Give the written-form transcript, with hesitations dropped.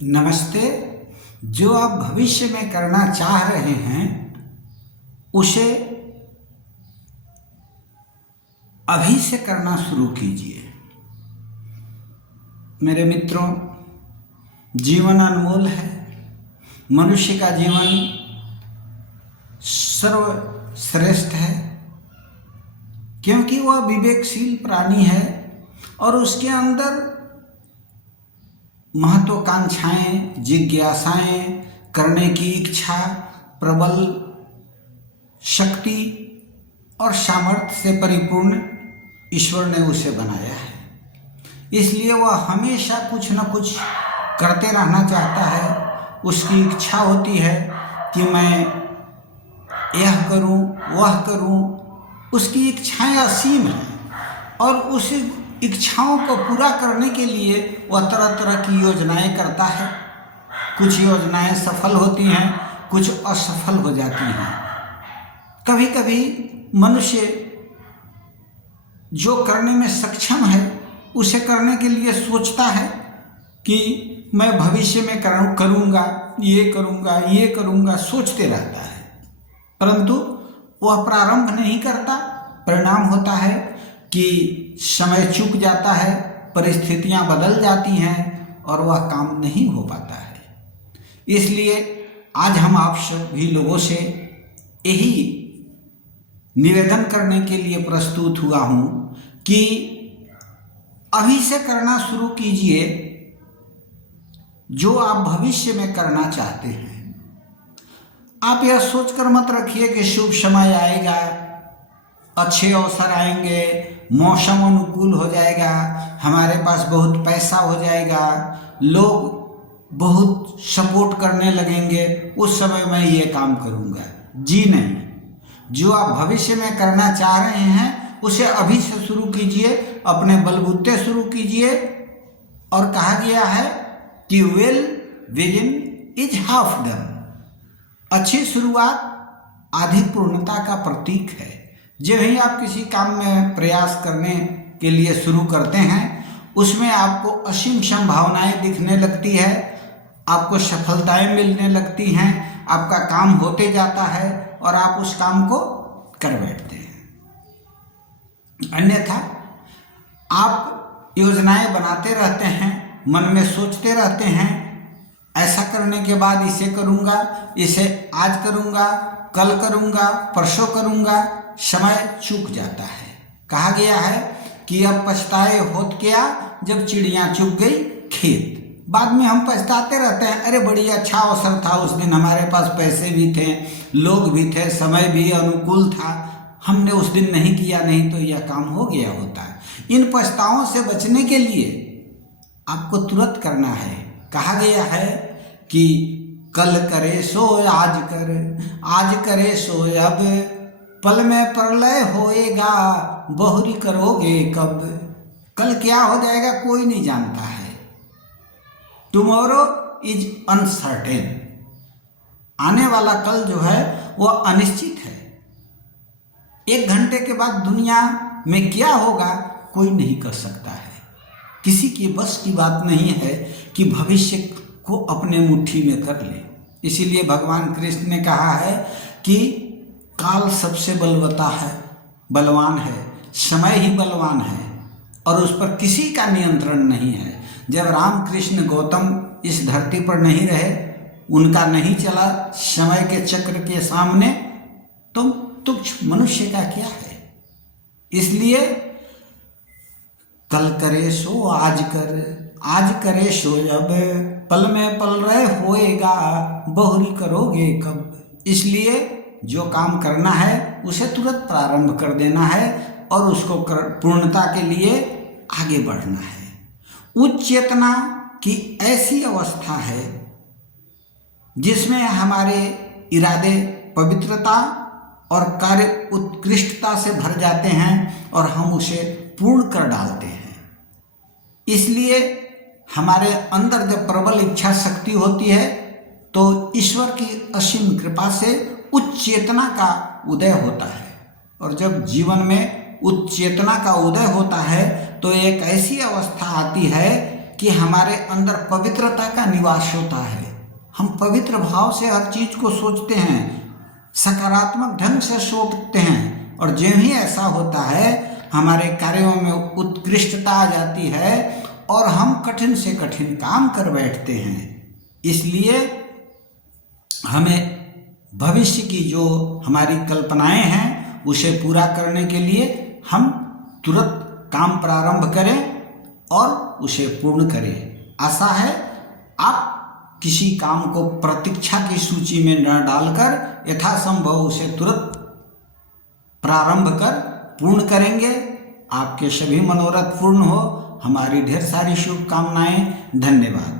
नमस्ते। जो आप भविष्य में करना चाह रहे हैं उसे अभी से करना शुरू कीजिए। मेरे मित्रों, जीवन अनमोल है। मनुष्य का जीवन सर्वश्रेष्ठ है क्योंकि वह विवेकशील प्राणी है और उसके अंदर महत्वाकांक्षाएं, जिज्ञासाएं करने की इच्छा, प्रबल शक्ति और सामर्थ्य से परिपूर्ण ईश्वर ने उसे बनाया है। इसलिए वह हमेशा कुछ न कुछ करते रहना चाहता है। उसकी इच्छा होती है कि मैं यह करूं, वह करूं। उसकी इच्छाएं असीम हैं और उस इच्छाओं को पूरा करने के लिए वह तरह तरह की योजनाएं करता है। कुछ योजनाएं सफल होती हैं, कुछ असफल हो जाती हैं। कभी कभी मनुष्य जो करने में सक्षम है उसे करने के लिए सोचता है कि मैं भविष्य में करूँगा, ये करूँगा, सोचते रहता है, परंतु वह प्रारंभ नहीं करता। परिणाम होता है कि समय चूक जाता है, परिस्थितियां बदल जाती हैं और वह काम नहीं हो पाता है। इसलिए आज हम आप सभी लोगों से यही निवेदन करने के लिए प्रस्तुत हुआ हूं कि अभी से करना शुरू कीजिए जो आप भविष्य में करना चाहते हैं। आप यह सोचकर मत रखिए कि शुभ समय आएगा, अच्छे अवसर आएंगे, मौसम अनुकूल हो जाएगा, हमारे पास बहुत पैसा हो जाएगा, लोग बहुत सपोर्ट करने लगेंगे, उस समय मैं ये काम करूँगा। जी नहीं, जो आप भविष्य में करना चाह रहे हैं उसे अभी से शुरू कीजिए, अपने बलबूते शुरू कीजिए। और कहा गया है कि well begin is half done. अच्छी शुरुआत आधी पूर्णता का प्रतीक है। जब ही आप किसी काम में प्रयास करने के लिए शुरू करते हैं उसमें आपको असीम संभावनाएं दिखने लगती है, आपको सफलताएं मिलने लगती हैं, आपका काम होते जाता है और आप उस काम को कर बैठते हैं। अन्यथा आप योजनाएं बनाते रहते हैं, मन में सोचते रहते हैं, ऐसा करने के बाद इसे करूँगा, इसे आज करूँगा, कल करूँगा, परसों करूँगा, समय चूक जाता है। कहा गया है कि अब पछताए होत क्या जब चिड़ियाँ चुग गई खेत। बाद में हम पछताते रहते हैं, अरे बड़ी अच्छा अवसर था, उस दिन हमारे पास पैसे भी थे, लोग भी थे, समय भी अनुकूल था, हमने उस दिन नहीं किया, नहीं तो यह काम हो गया होता है। इन पछताओं से बचने के लिए आपको तुरंत करना है। कहा गया है कि कल करे सो आज कर, आज करे सो अब, पल में प्रलय होएगा, बहुरी करोगे कब। कल क्या हो जाएगा कोई नहीं जानता है। Tomorrow is uncertain. आने वाला कल जो है वह अनिश्चित है। 1 घंटे के बाद दुनिया में क्या होगा कोई नहीं कर सकता है। किसी की बस की बात नहीं है कि भविष्य को अपने मुट्ठी में कर ले। इसीलिए भगवान कृष्ण ने कहा है कि काल सबसे बलवान है, समय ही बलवान है और उस पर किसी का नियंत्रण नहीं है। जब राम कृष्ण गौतम इस धरती पर नहीं रहे, उनका नहीं चला समय के चक्र के सामने, तो तुच्छ मनुष्य का क्या है। इसलिए कल करे सो आज कर, आज करे सो अब, पल में पल रहे होएगा, बहुरी करोगे कब। इसलिए जो काम करना है उसे तुरंत प्रारंभ कर देना है और उसको पूर्णता के लिए आगे बढ़ना है। उच्च चेतना की ऐसी अवस्था है जिसमें हमारे इरादे पवित्रता और कार्य उत्कृष्टता से भर जाते हैं और हम उसे पूर्ण कर डालते हैं। इसलिए हमारे अंदर जब प्रबल इच्छा शक्ति होती है तो ईश्वर की असीम कृपा से उच्च चेतना का उदय होता है। और जब जीवन में उच्च चेतना का उदय होता है तो एक ऐसी अवस्था आती है कि हमारे अंदर पवित्रता का निवास होता है। हम पवित्र भाव से हर चीज को सोचते हैं, सकारात्मक ढंग से सोचते हैं, और जो ही ऐसा होता है हमारे कार्यों में उत्कृष्टता आ जाती है और हम कठिन से कठिन काम कर बैठते हैं। इसलिए हमें भविष्य की जो हमारी कल्पनाएं हैं उसे पूरा करने के लिए हम तुरंत काम प्रारंभ करें और उसे पूर्ण करें। आशा है आप किसी काम को प्रतीक्षा की सूची में न डालकर यथासंभव उसे तुरंत प्रारंभ कर पूर्ण करेंगे। आपके सभी मनोरथ पूर्ण हो। हमारी ढेर सारी शुभकामनाएं। धन्यवाद।